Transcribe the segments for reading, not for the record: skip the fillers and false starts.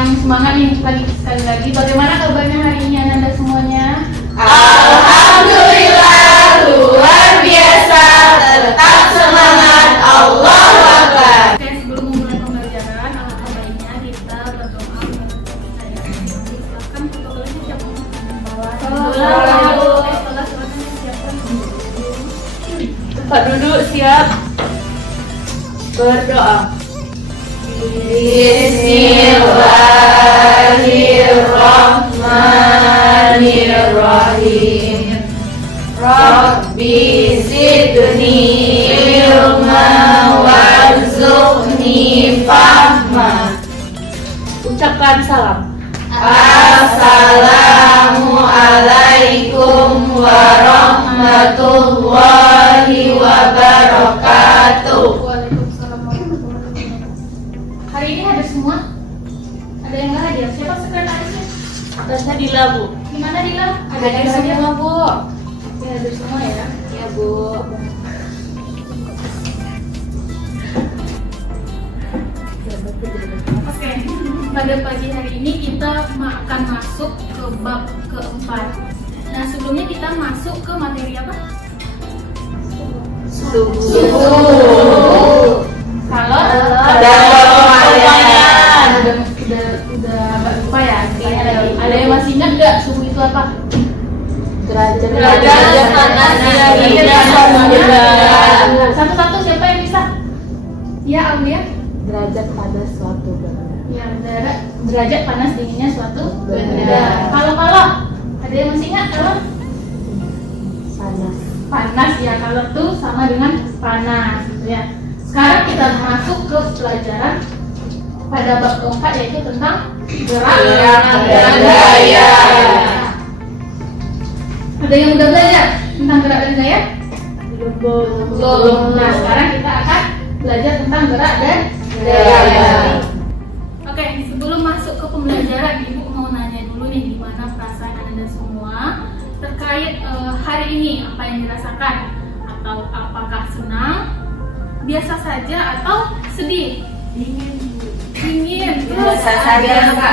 yang semangat nih sekali lagi. Bagaimana kabarnya hari ini Anda semuanya? Alhamdulillah luar biasa, tetap semangat, Allahu Akbar. Oke, sebelum memulai pembelajaran, alangkah baiknya kita berdoa. Silakan protokolnya siapa? Tempat duduk siap. Berdoa. Bismillahirrahmanirrahim. Rabbi zidni ilma warzuqni fahma. Ucapkan salam. Assalamualaikum warahmatullahi wabarakatuh. Waalaikumsalam warahmatullahi wabarakatuh. Hari ini hadir semua? Ada yang nggak hadir? Siapa sekretarisnya? Rasa Dila, Bu. Gimana Dila? Ada yang Hadir nggak hadir? semua, Bu. Ya, hadir semua ya. Ya, Bu. Oke, pada pagi hari ini kita akan masuk ke bab keempat. Nah, sebelumnya kita masuk ke materi apa? Subuh. Kalau Ada pertanyaan. udah agak lupa ya. Ada yang masih ingat nggak subuh itu apa? Derajat panas Satu-satu siapa yang bisa? Ya, Aulia. Derajat pada suatu benda. Ya, derajat panas dinginnya suatu Benda. Kalau ada yang masih ingat kalau Panas. panas ya, kalau tuh sama dengan panas gitu ya. Sekarang kita masuk ke pelajaran pada bab keempat, yaitu tentang gerak dan gaya. Ada yang udah belajar tentang gerak dan gaya? Belum. Nah, sekarang kita akan belajar tentang gerak dan gaya. Oke, sebelum masuk ke pembelajaran, Ibu mau nanya dulu nih, gimana perasaan Anda semua terkait hari ini, apa yang dirasakan, atau apakah senang, biasa saja, atau sedih? Dingin. Biasa saja, Kak.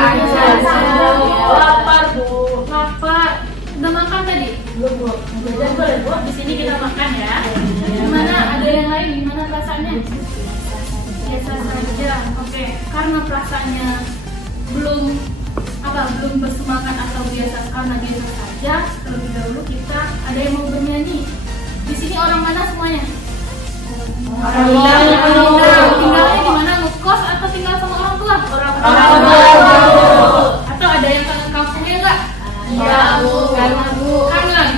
Lapar, Bu. Lapar. Udah makan tadi? Belum, Bu. Boleh, Bu. Di sini kita makan ya. Gimana? Ada yang lain? Gimana perasaannya? Biasa saja. Oke. Karena perasaannya belum bersemangat atau biasa, karena biasa saja, terlebih dahulu kita ada yang mau bernyanyi. Di sini orang mana semuanya? Orang tinggalnya di mana? Ngekos atau tinggal sama orang tua? Orang tua. Atau ada yang kangen kampungnya nggak? Iya, Bu. Kangen.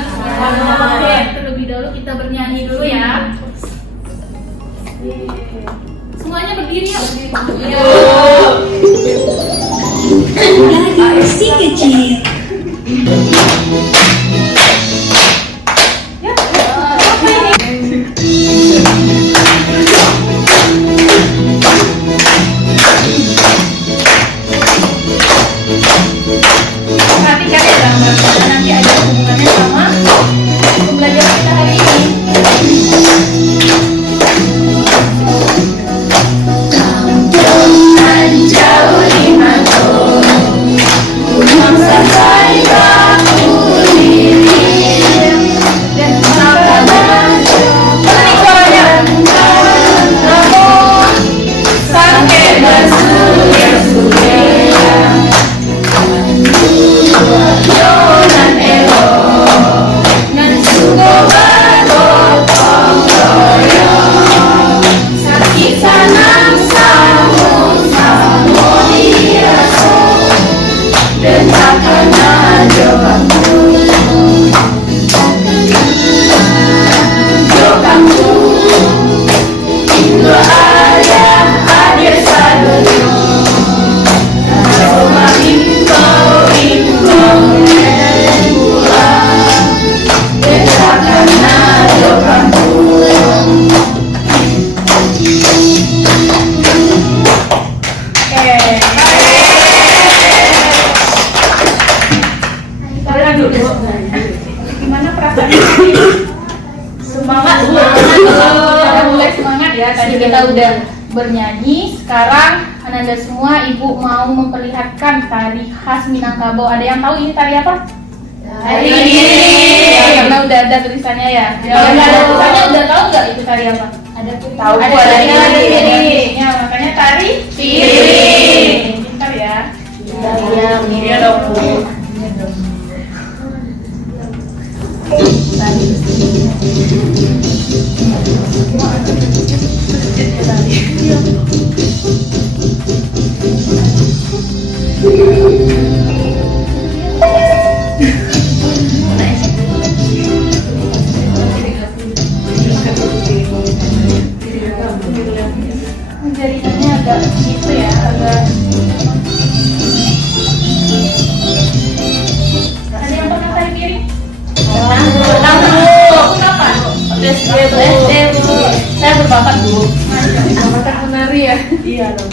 Oke, terlebih dahulu kita bernyanyi dulu ya. Semuanya berdiri ya. Gadis si kecil. Perhatikan ya gambarnya, nanti ada hubungannya sama pembelajaran kita hari ini. Jauh di mantul, sampai baku lirik, dan makanan bergoyang kamu sampai bersulia-sulia. Yonan elo, nan sugo bergotong royong, sakit sanang samu diaso, dan tak kena jokamu. Jokamu, Indo ayah hadir sadonya. Aroma info pulang, dan tak kena jokamu. Gimana perasaannya? Semangat. Udah mulai semangat ya. Tadi kita udah bernyanyi, sekarang Ananda semua, Ibu mau memperlihatkan tari khas Minangkabau. Ada yang tahu ini tari apa? Tari ini. Ya, karena udah ada tulisannya ya. Kalau nggak ada tulisannya udah tahu nggak itu tari apa? Ada Tahu ada tulisannya, makanya tari piring. Pintar ya. Iya dong. Jaringannya agak gitu ya, agak. Ada yang pernah tari piring? Pernah Bu. Kapan? SD Bu. Saya berbakat Bu. Bakat menari ya? Iya dong.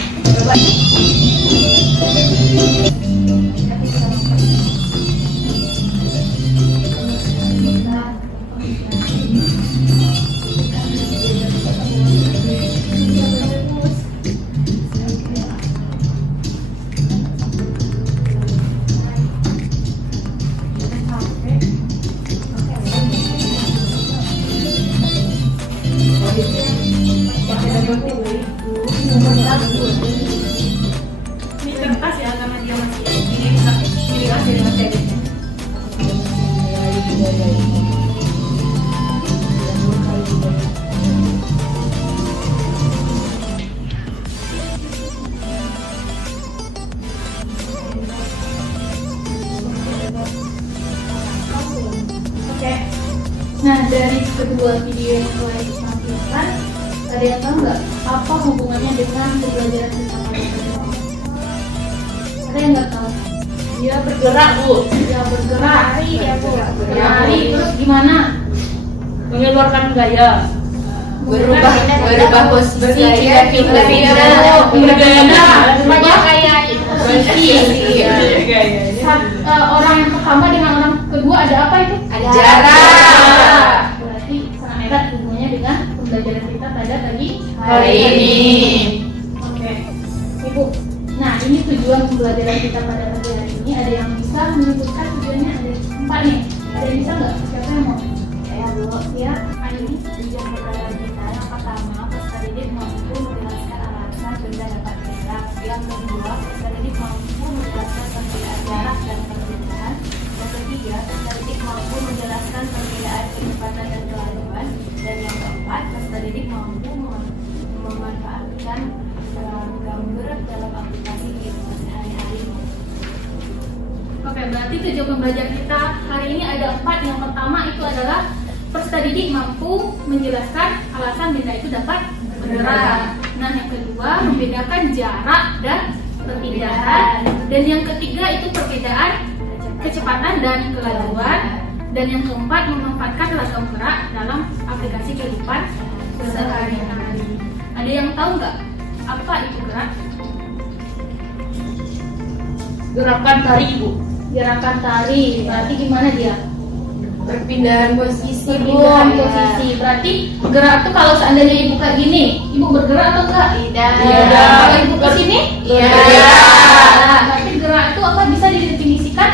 Ini kertas ya, karena dia masih ini bisa dilihat dari Mas Editnya. Oke. Nah, dari kedua video yang telah ditampilkan, ada yang tahu nggak apa hubungannya dengan pembelajaran tentang matematika? Ada yang nggak tahu? Dia bergerak Bu. Ya bergerak, Ya Bu. berlari, terus gimana? Mengeluarkan gaya. Berubah posisi, bergaya. banyak kayak posisi. Orang yang pertama dengan orang kedua ada apa itu? Ada jarak. Berarti sangat erat hubungannya dengan pembelajaran kita pada pagi Hari ini. Oke, Ibu. Nah, ini tujuan pembelajaran kita pada pagi hari ini. Ada yang bisa menyebutkan tujuannya? Ada 4 nih. Ada yang bisa nggak? Siapa yang mau? Ya Bu, Ya, hari ini tujuan pembelajaran kita yang pertama, peserta didik mampu menjelaskan alasan benda dapat gerak. Yang kedua, peserta didik mampu menjelaskan perbedaan jarak dan perbedaan. Yang ketiga, peserta didik mampu menjelaskan perbedaan kecepatan dan kelajuan. Dan yang keempat, peserta didik mampu memanfaatkan gambar dalam aplikasi kehidupan sehari-hari. Oke, berarti tujuan pembelajaran kita hari ini ada 4. Yang pertama itu adalah peserta didik mampu menjelaskan alasan benda itu dapat bergerak. Nah, yang kedua membedakan jarak dan perpindahan. Dan yang ketiga itu perbedaan kecepatan dan kelajuan. Dan yang keempat memanfaatkan ragam gerak dalam aplikasi kehidupan sehari-hari. Ada yang tahu nggak apa itu gerak? Gerakan tari Bu. Gerakan tari, berarti gimana dia? Perpindahan posisi Bu. Perpindahan posisi. Berarti gerak tuh kalau seandainya ibu kayak gini, ibu bergerak atau enggak? Tidak. Iya. Kalau ibu ke sini? Iya. Nah, berarti gerak itu apa bisa didefinisikan?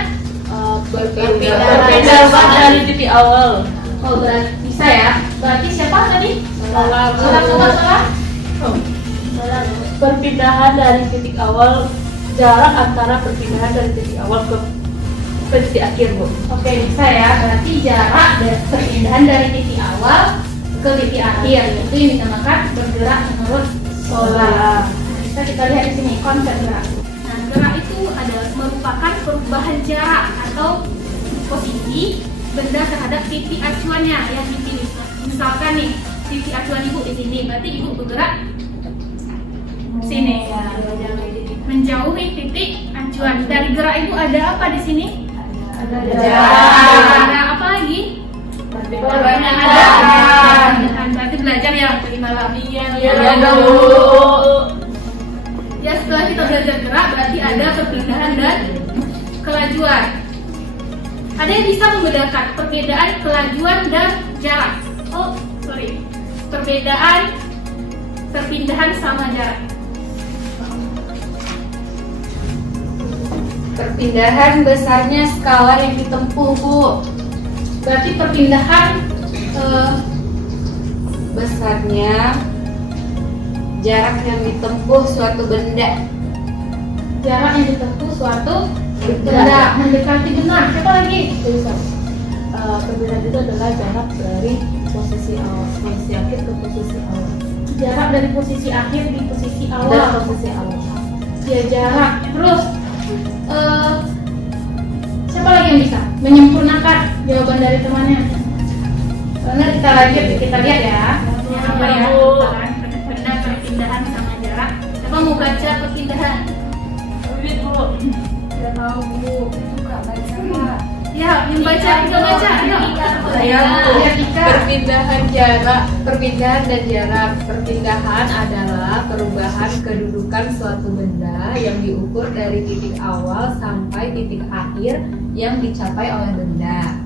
Berpindah dari titik awal. Oh, berarti bisa ya. Berarti siapa tadi? Salah. Salah. Perpindahan dari titik awal, jarak antara perpindahan dari titik awal ke titik akhir Bu. Oke, bisa ya. Berarti jarak dan perpindahan dari titik awal ke titik akhir itu yang dinamakan bergerak menurut Solar. Bisa kita lihat di sini konsep gerak. Nah, gerak itu adalah merupakan perubahan jarak atau posisi benda terhadap titik acuannya yang dipilih. Misalkan nih titik acuan ibu di sini, berarti ibu bergerak sini, menjauhi titik acuan. Dari gerak itu ada apa di sini? Ada apa lagi? Berarti belajar ya tadi malam. Iya Bu. Ya, setelah kita belajar gerak berarti ada perpindahan dan kelajuan. Ada yang bisa membedakan perbedaan kelajuan dan jarak? Oh, sorry. Perbedaan perpindahan sama jarak. Perpindahan besarnya skala yang ditempuh, Bu. Berarti perpindahan Besarnya jarak yang ditempuh suatu benda. jarak yang ditempuh suatu benda mendekati benar. Siapa lagi? Perbedaan itu adalah jarak dari posisi akhir ke posisi awal. Jarak dari posisi akhir di posisi Dan awal. posisi awal. Ya, jarak. Terus siapa lagi yang bisa menyempurnakan jawaban dari temannya? Karena kita lanjut, kita lihat ya. Apa ya? Benda, perpindahan sama jarak. Siapa mau baca perpindahan? Tidak tahu, Bu. Suka baca. Ya, yang baca, kita baca. Ayo. Saya, Bu. Ya, Tika. Perpindahan dan jarak. Perpindahan adalah perubahan kedudukan suatu benda yang diukur dari titik awal sampai titik akhir yang dicapai oleh benda.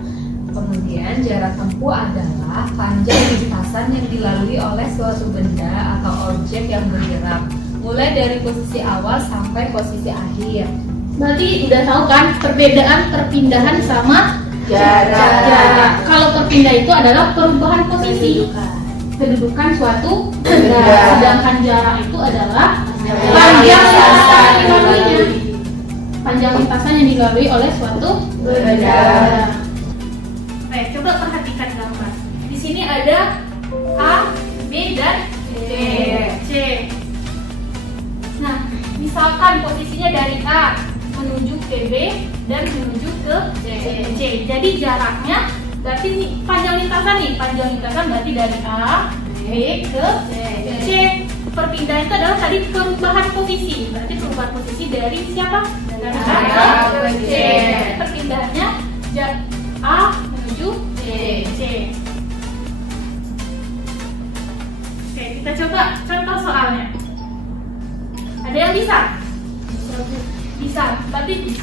Kemudian jarak tempuh adalah panjang lintasan yang dilalui oleh suatu benda atau objek yang bergerak, mulai dari posisi awal sampai posisi akhir. Berarti udah tahu kan perbedaan perpindahan sama Jarak. Kalau perpindah itu adalah perubahan posisi kedudukan suatu benda, sedangkan jarak itu adalah panjang lintasan yang dilaluinya. Panjang lintasan yang dilalui oleh suatu benda. Oke, coba perhatikan gambar. Di sini ada A, B, dan C. Nah, misalkan posisinya dari A menuju ke B dan menuju ke C. Jadi jaraknya berarti nih, panjang lintasan berarti dari A, B ke C. Perpindahan itu adalah tadi perubahan posisi. Berarti perubahan posisi dari siapa? Dari A ke C. Perpindahannya A menuju C. Oke, kita coba contoh soalnya. Ada yang bisa? Bisa. Berarti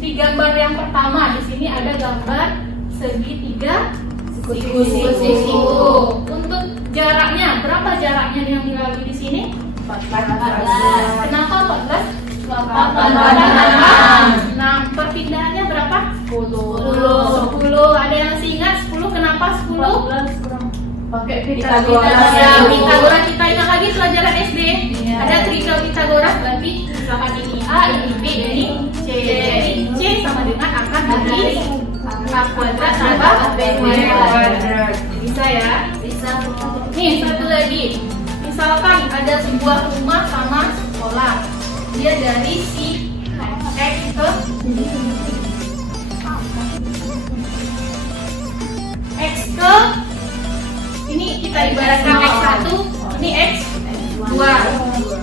di gambar yang pertama di sini ada gambar segitiga siku. Untuk jaraknya, berapa jaraknya yang dilalui di sini? 14. Kenapa 14? 8. Nah, perpindahannya berapa? 10. Ada yang masih ingat 10? Kenapa 10? Pakai Pitagoras kita ingat lagi pelajaran SD. Ada trikel Pitagoras, berarti misalkan ini A, ini B, ini C. Jadi C sama dengan akar dari A kuadrat tambah B kuadrat. Bisa ya? Bisa. Nih satu lagi. Misalkan ada sebuah rumah sama sekolah. Dia dari si X ke ini kita ibaratkan X1, ini X2,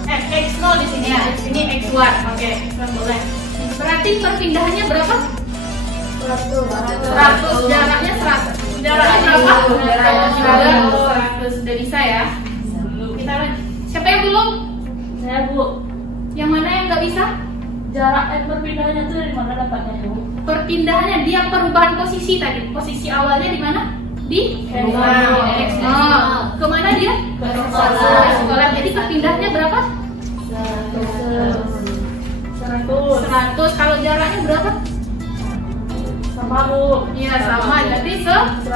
X0 di sini ya, di sini X1. Oke, boleh. Berarti perpindahannya berapa? 100. Jaraknya 100. Jaraknya berapa? 100. Sudah bisa ya? Kita siapa yang belum? Saya, Bu. Yang mana yang nggak bisa? Jarak perpindahannya itu dari mana dapatnya, Bu? Perpindahannya dia perubahan posisi tadi. Posisi awalnya di mana? Di X0. Kemana dia? Ke sekolah. Jadi perpindahannya berapa? 100. Kalau jaraknya berapa? Sama, Bu. Iya sama. Jadi 100.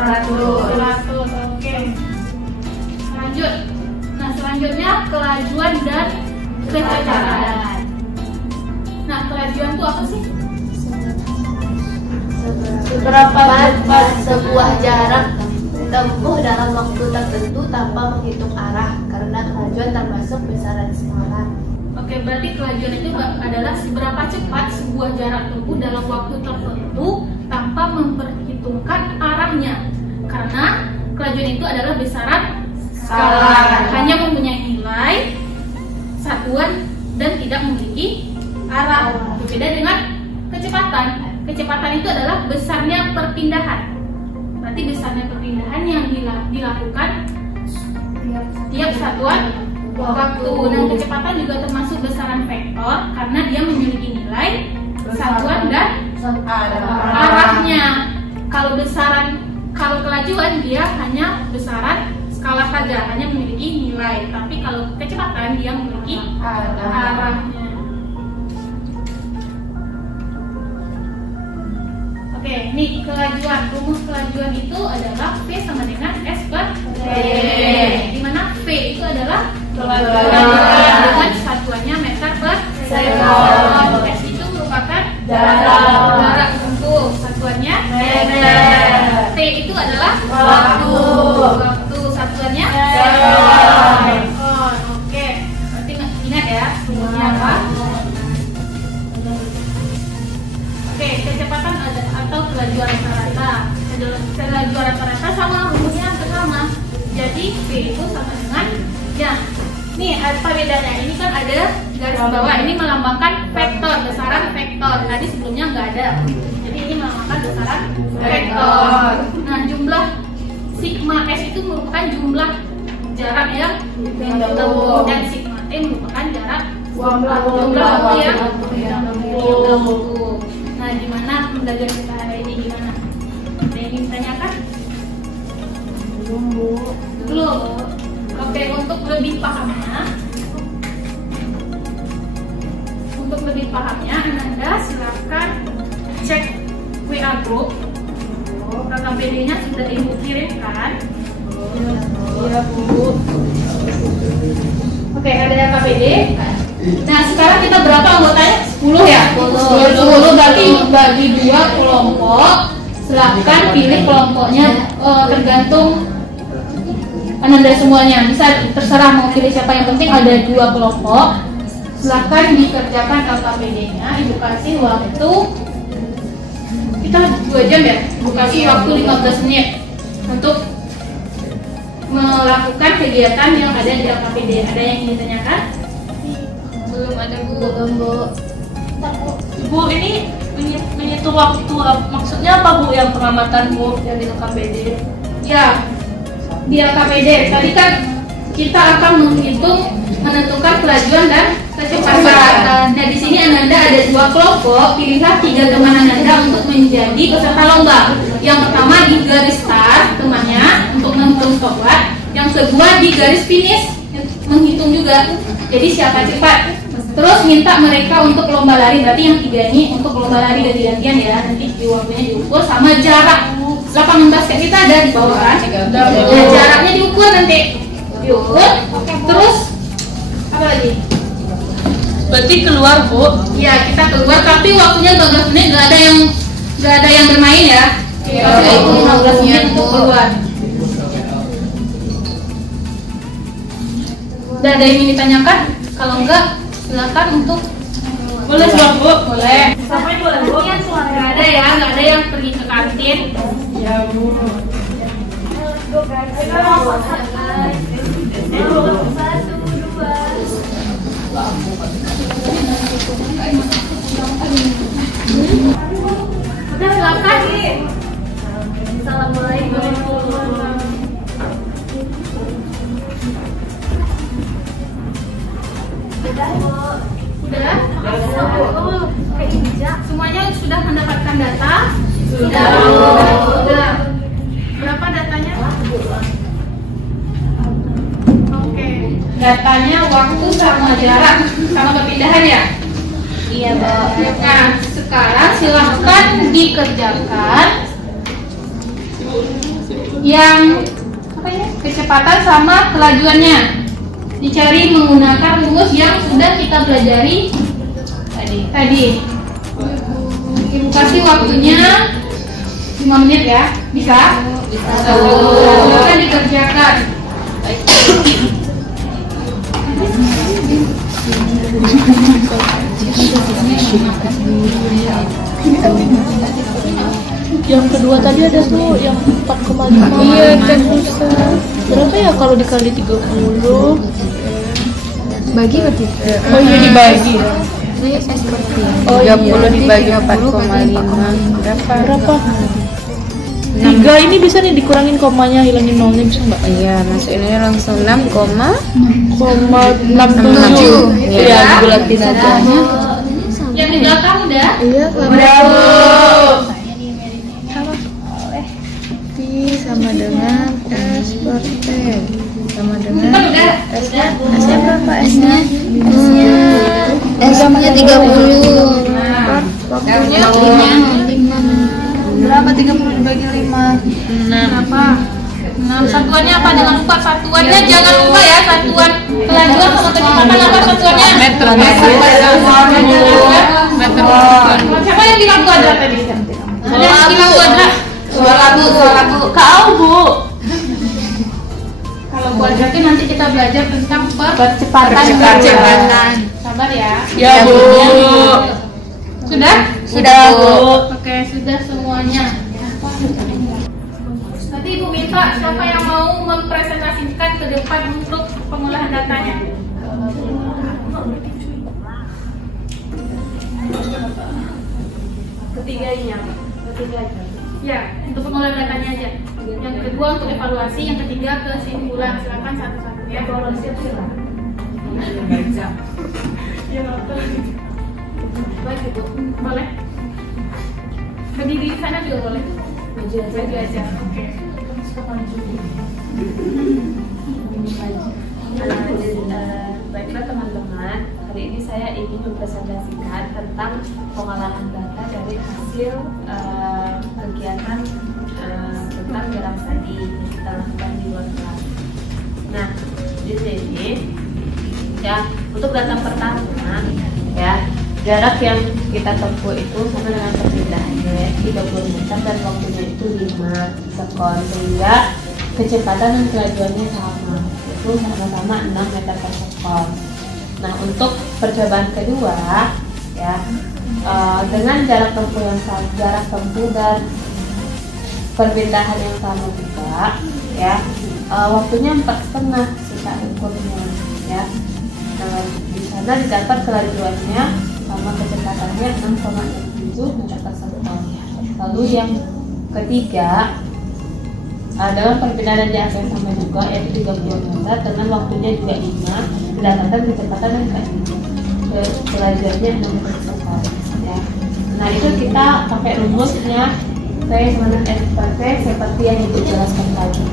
Oke. Lanjut. Nah selanjutnya kelajuan dan kecepatan. Nah kelajuan itu apa sih? Seberapa cepat sebuah jarak tempuh dalam waktu tertentu tanpa menghitung arah, karena kelajuan termasuk besaran skala. Oke, berarti kelajuan itu adalah seberapa cepat sebuah jarak tempuh dalam waktu tertentu tanpa memperhitungkan arahnya. Karena kelajuan itu adalah besaran skala, hanya mempunyai nilai satuan dan tidak memiliki arah. Berbeda dengan kecepatan. Kecepatan itu adalah besarnya perpindahan. Berarti besarnya perpindahan yang dilakukan tiap satuan waktu. Dan kecepatan juga termasuk besaran vektor karena dia memiliki nilai satuan dan arahnya. Kalau kelajuan dia hanya besaran skala saja, hanya memiliki nilai. Tapi kalau kecepatan dia memiliki arahnya. Oke, nih kelajuan. Rumus kelajuan itu adalah V sama dengan S per D. Di mana V itu adalah kelajuan dengan satuannya meter per second. S itu merupakan jarak tempuh, satuannya meter. T itu adalah waktu, satuannya second. Oke, berarti ingat ya rumusnya apa? Oke, kecepatan atau kelajuan rata-rata. Kelajuan rata-rata sama rumusnya sama. Jadi V itu sama dengan ya. Nih apa bedanya? Ini kan ada garis bawah. Ini melambangkan vektor, besaran vektor. Tadi sebelumnya nggak ada. Jadi ini melambangkan besaran vektor. Nah, jumlah sigma S itu merupakan jumlah jarak yang ditempuh dan sigma T merupakan jarak jumlah waktu yang ditempuh. Nah, gimana pembelajaran kita hari ini gimana? Ada yang ingin ditanyakan? Belum. Oke, untuk lebih pahamnya, Anda silakan cek WA group. KKPD-nya sudah Ibu kirimkan. Iya, Bu. Oke, ada KKPD. Nah, sekarang kita berapa anggotanya? 10 ya? 10 berarti bagi 2 kelompok. Silakan pilih kelompoknya, tergantung Ananda semuanya. Bisa terserah mau pilih siapa, yang penting ada 2 kelompok. Silakan dikerjakan LKPD-nya. Ibu kasih waktu, kita 2 jam ya? Ibu kasih waktu 15 menit untuk melakukan kegiatan yang ada di LKPD. Ada yang ingin ditanyakan? Belum ada, Bu. Ibu, ini menghitung waktu maksudnya apa, Bu? Yang pengamatan, Bu, yang di LKPD? Ya, di LKPD tadi kan kita akan menentukan kelajuan dan kecepatan. Nah, di sini Ananda ada 2 kelompok. Pilihlah 3 teman Ananda untuk menjadi peserta lomba. Yang pertama di garis start temannya untuk menghitung stopwatch. Yang kedua di garis finish menghitung juga. Jadi siapa cepat. Terus minta mereka untuk lomba lari. Berarti yang 3 ini untuk lomba lari ganti-gantian ya. Nanti di waktunya diukur sama jarak. Lapangan basket kita ada di bawah kan? Nah, jaraknya diukur nanti. Diukur. Terus apa lagi? Berarti keluar, Bu? Ya, kita keluar tapi waktunya 15 menit, nggak ada yang bermain ya. Masih 15 menit untuk keluar. Udah ada yang ingin ditanyakan? Kalau enggak, silakan untuk Boleh, Bu? boleh. Sampai boleh, Bu? Nggak ada ya, nggak ada yang pergi ke kantin. Ya, Bu. Udah silakan. Assalamualaikum. Udah? Kayak Inja. Semuanya sudah mendapatkan data? Sudah. Sudah. Berapa datanya? Oke. Datanya waktu sama jarak sama perpindahan ya? Iya, Bu. Nah, sekarang silahkan dikerjakan yang apa ya? Kecepatan sama kelajuannya. Dicari menggunakan rumus yang sudah kita pelajari tadi. Ibu kasih waktunya 5 menit ya. Bisa? Bisa. Silakan dikerjakan. Yang kedua tadi ada tuh yang 4,5. Iya, kan bisa. Berapa ya kalau dikali 30? Bagi berarti. Oh iya, dibagi. Oh, 30 dibagi 4,5 berapa? 3 ini bisa nih dikurangin komanya, hilangin nolnya, bisa nggak? Iya, masuk ini langsung 6,67. Iya, dibulatin aja. Yang di belakang udah? Iya, sama dengan S per T sama dengan S-nya berapa? S-nya 30. Waktunya 5. berapa 30 dibagi 5? 6. Apa? 6. Satuannya apa? Jangan lupa satuannya, jangan lupa ya satuan kelajuan sama kecepatan apa satuannya? Meter. Siapa yang bilang kuadrat tadi? Ada yang bilang kuadrat? Suara Bu. Kau Bu. Kalau kuadratnya nanti kita belajar tentang Percepatan. Sabar ya. Ya Bu. Sudah? Sudah Bu. Oke, sudah semuanya. Nanti Ibu minta siapa yang mau mempresentasikan ke depan untuk pengolahan datanya. Ketiganya. Ya, untuk pengolahan datanya aja. Yang kedua untuk evaluasi, yang ketiga kesimpulan. Silakan satu-satu ya. Baik Ibu, boleh. Berdiri di sana juga boleh. Baju aja. Oke. Baiklah teman-teman, kali ini saya ingin mempresentasikan tentang pengolahan data dari hasil kegiatan tentang gerak tadi yang kita lakukan di luar kelas. Nah, di sini ya untuk data pertama ya, jarak yang kita tempuh itu sama dengan perpindahannya 30 meter dan waktunya itu 5 sekon, sehingga kecepatan dan kelajuannya sama, itu sama-sama 6 meter per sekon. Nah, untuk percobaan kedua ya, dengan jarak tempuh yang sama, jarak tempuh dan perpindahan yang sama juga ya, waktunya 4,5 sisa ukurnya ya. Nah, di sana didapat kelajuannya sama kecepatannya 6,67 meter per sekon. Lalu yang ketiga dalam perpindahan jarak yang sama juga, yaitu 30 meter dengan waktunya juga 5, didapatkan kecepatan dan kelajuannya 6 meter per sekon ya. Nah, itu kita pakai rumusnya P sama dengan S per T seperti yang dijelaskan tadi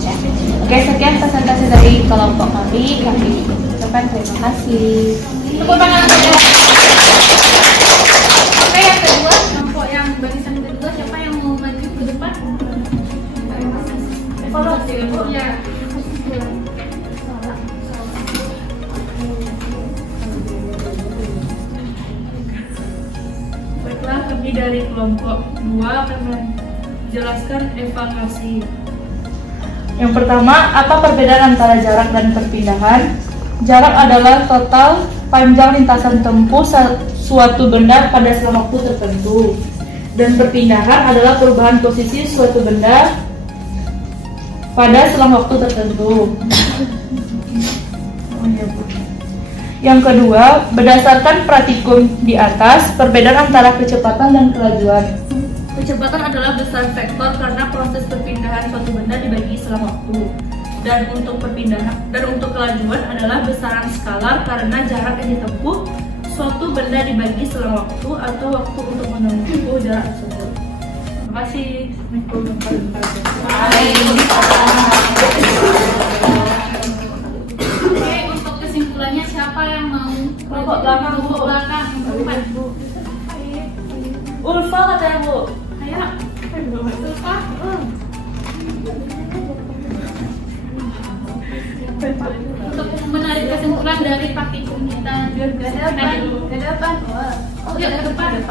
ya. Oke, sekian presentasi dari kelompok kami ucapkan terima kasih. Tepuk tangan saja. Oke, yang kedua, kelompok yang barisan kedua, siapa yang mau maju ke depan? Evaluasi ya. Baiklah, kami dari kelompok 2 akan menjelaskan evaluasi. Yang pertama, apa perbedaan antara jarak dan perpindahan? Jarak adalah total panjang lintasan tempuh suatu benda pada selang waktu tertentu. Dan perpindahan adalah perubahan posisi suatu benda pada selang waktu tertentu. Yang kedua, berdasarkan praktikum di atas, perbedaan antara kecepatan dan kelajuan. Kecepatan adalah besar vektor karena proses perpindahan suatu benda dibagi selang waktu. Dan untuk perpindahan dan untuk kelajuan adalah besaran skalar karena jarak yang ditempuh suatu benda dibagi selang waktu atau waktu untuk menempuh jarak tersebut. Terima kasih. Oke, untuk kesimpulannya siapa yang mau? Kelompok belakang, Bu. Kelompok belakang, depan. Ulfa katanya Bu. Ayo, Ulfa. Untuk menarik kesimpulan dari praktikum kita Ke depan. Oh ya, ke depan.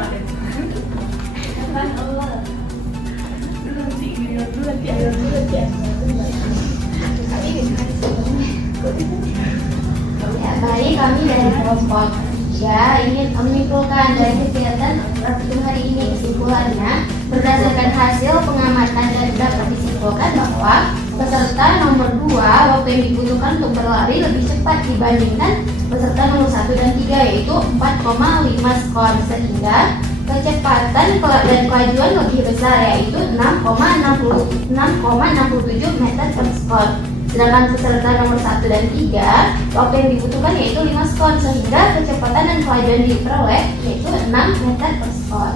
Ya, baik, kami dari kelompok ya ingin menyimpulkan dari kegiatan praktikum hari ini. Kesimpulannya, berdasarkan hasil pengamatan dapat disimpulkan bahwa peserta nomor 2 waktu yang dibutuhkan untuk berlari lebih cepat dibandingkan peserta nomor 1 dan 3, yaitu 4,5 skor, sehingga kecepatan dan kelajuan lebih besar, yaitu 6,67 meter per skor. Sedangkan peserta nomor 1 dan 3 waktu yang dibutuhkan yaitu 5 skor, sehingga kecepatan dan kelajuan diperoleh yaitu 6 meter per skor.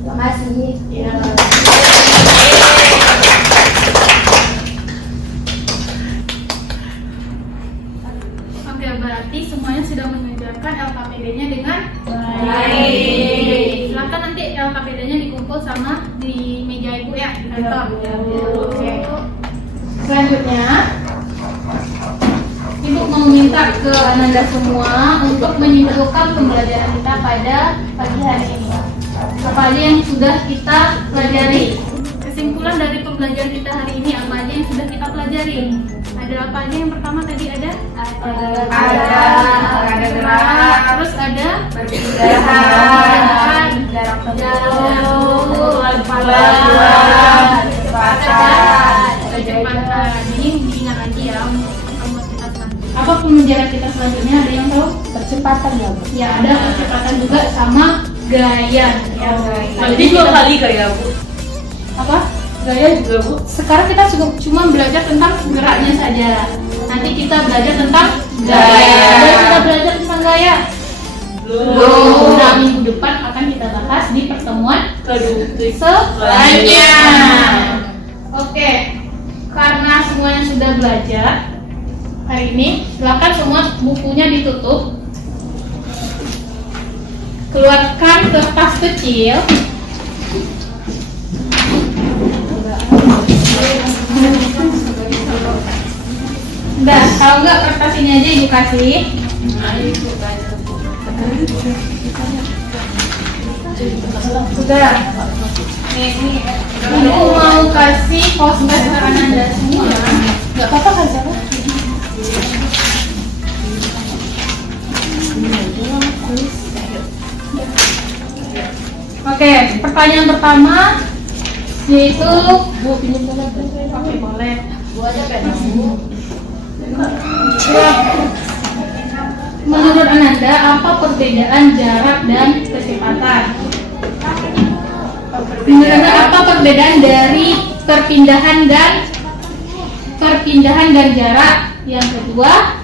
Terima kasih. Oke, berarti semuanya sudah menunjukkan LKPD-nya dengan Baik. Silakan nanti LKPD-nya dikumpul sama di meja kantor. Oke. Selanjutnya, Ibu mau minta ke Ananda semua untuk menyimpulkan pembelajaran kita pada pagi hari ini. Apa aja yang sudah kita pelajari? Kesimpulan dari pembelajaran kita hari ini, apa aja yang sudah kita pelajari? Ada apa aja? Yang pertama tadi ada gerak, terus ada perpindahan, jarak tempuh, kecepatan. Ini diingat lagi ya untuk kita selanjutnya. Apa pembelajaran kita selanjutnya? Ada yang tahu? Percepatan ya, Bu? Ya, ada percepatan juga sama gaya. Ya, Nanti 2 kali gaya, Bu. apa? Gaya juga, Bu. Sekarang kita cuma belajar tentang geraknya saja. Nanti kita belajar tentang gaya. Ada kita belajar tentang gaya. Belum. Nah, minggu depan akan kita bahas di pertemuan Kedua. selanjutnya. Oke, karena semuanya sudah belajar hari ini, silakan semua bukunya ditutup. Keluarkan kertas kecil. Udah, kalau enggak kertas ini aja Ibu kasih. Sudah. Ibu mau kasih postcard ke Ananda semua. Enggak apa-apa kan, siapa? Oke, pertanyaan pertama yaitu Bu pinjam boleh? Oke, boleh. Bu ada kan? Menurut Ananda, apa perbedaan jarak dan kecepatan? Menurut Anda, apa perbedaan dari perpindahan dan jarak? Yang kedua,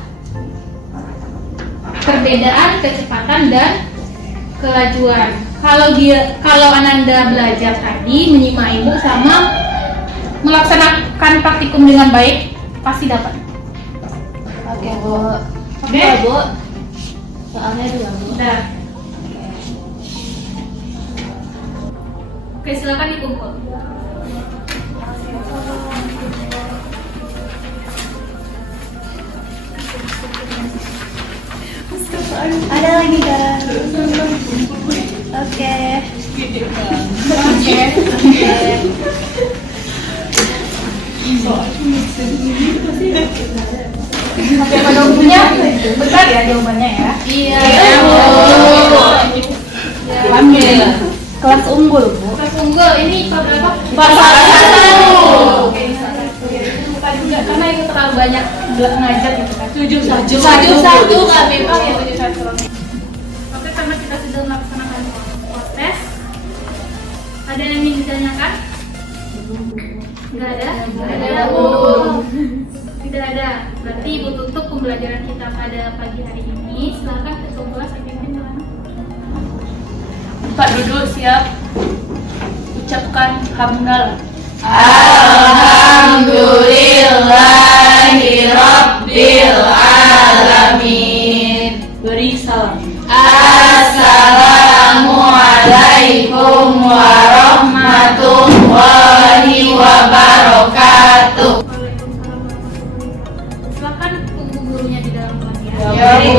perbedaan kecepatan dan kelajuan. Kalau Ananda belajar tadi, menyimak Ibu sama melaksanakan praktikum dengan baik, pasti dapat. Oke, Bu. Oke, Bu. Soalnya dua, Bu. Udah. Oke, silakan dikumpul. Ada lagi, guys. Oke. Oke, pada umumnya benar ya jawabannya ya? Iya. Ambil. Kelas unggul, Bu. Kelas unggul ini berapa? Oke, bukan juga karena itu terlalu banyak ngajar gitu kan. 7-1 nggak memang ya 7-1. Oke, karena kita sudah melaksanakan tes. Ada yang ingin ditanyakan? Nggak ada? Tidak ada. Berarti Ibu tutup pembelajaran kita pada pagi hari ini. Silakan ketua kelas pimpin mana? Pak duduk siap. Ucapkan hamdalah. Alhamdulillahirabbil alamin. Beri salam. Assalamualaikum warahmatullahi wabarakatuh. Waalaikumsalam warahmatullahi wabarakatuh. Silakan tunggu gurunya di dalam kelas ya. Ya, Bu.